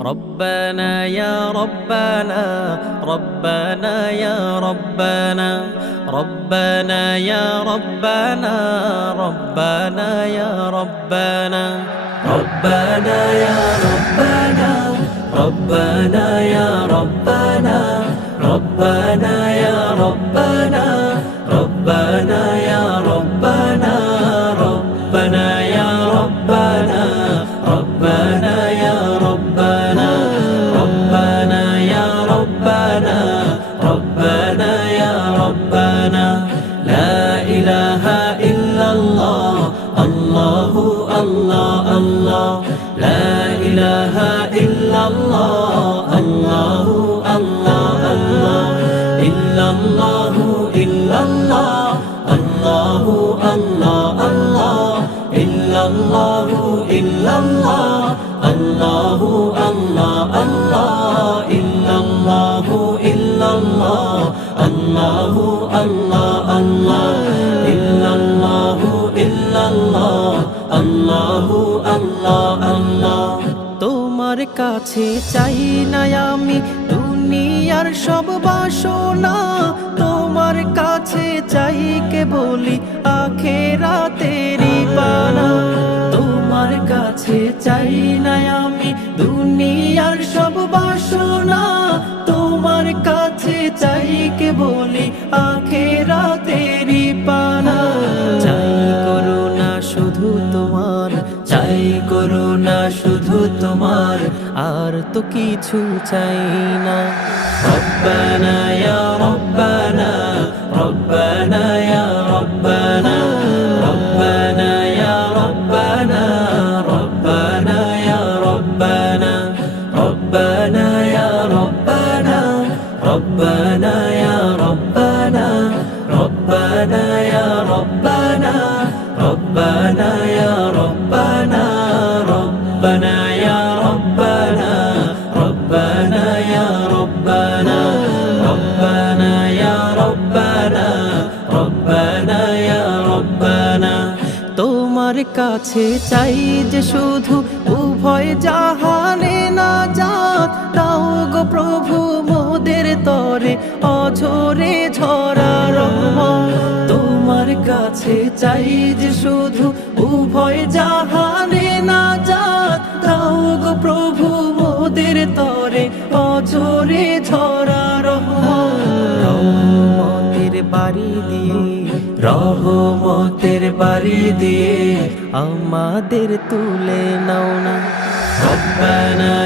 ربنا يا ربنا ربنا يا ربنا ربنا يا ربنا ربنا يا ربنا ربنا يا ربنا ربنا يا ربنا ربنا يا ربنا ربنا يا ربنا ربنا يا ربنا ربنا يا ربنا ربنا يا ربنا ربنا يا ربنا لا إله إلا الله الله الله الله لا إله إلا الله الله الله الله إلا الله إلا الله الله الله الله إلا الله إلا الله الله الله الله إلا الله إلا الله الله الله الله إلا الله إلا الله الله الله الله তোমার কাছে চাই না আমি দুনিয়ার সব বাসনা তোমার কাছে চাই কে বলি আখিরাতেরই পানা তোমার কাছে চাই না আমি দুনিয়ার সব বাসনা তোমার কাছে চাই কে বলি আখিরাতেরই পানা চাই করুণা শুধু তোমার চাই করুণা শুধু তোমার আর তো কিছু চাই না রব্বানা ইয়া রব্বানা রব্বানা ইয়া রব্বানা রব্বানা ইয়া রব্বানা রব্বানা ইয়া রব্বানা রব্বানা ইয়া রব্বানা রব্বানা ইয়া রব্বানা রব্বানা ইয়া রব্বানা ربنا يا ربنا ربنا يا ربنا ربنا يا ربنا ربنا يا ربنا ربنا يا ربنا তোমার কাছে চাই যে শুধু উভয় জাহানে নাজাত দাও গো প্রভু মোদের তরে অঝরে ঝরা রহমত তোমার কাছে চাই যে শুধু উভয় জাহানে নাজাত দাও গো প্রভু মোদের তরে অঝরে ঝরা রহমতের বাড়ি দিয়ে রহমতের বাড়ি দিয়ে আমাদের তুলে নাও না রব্বানা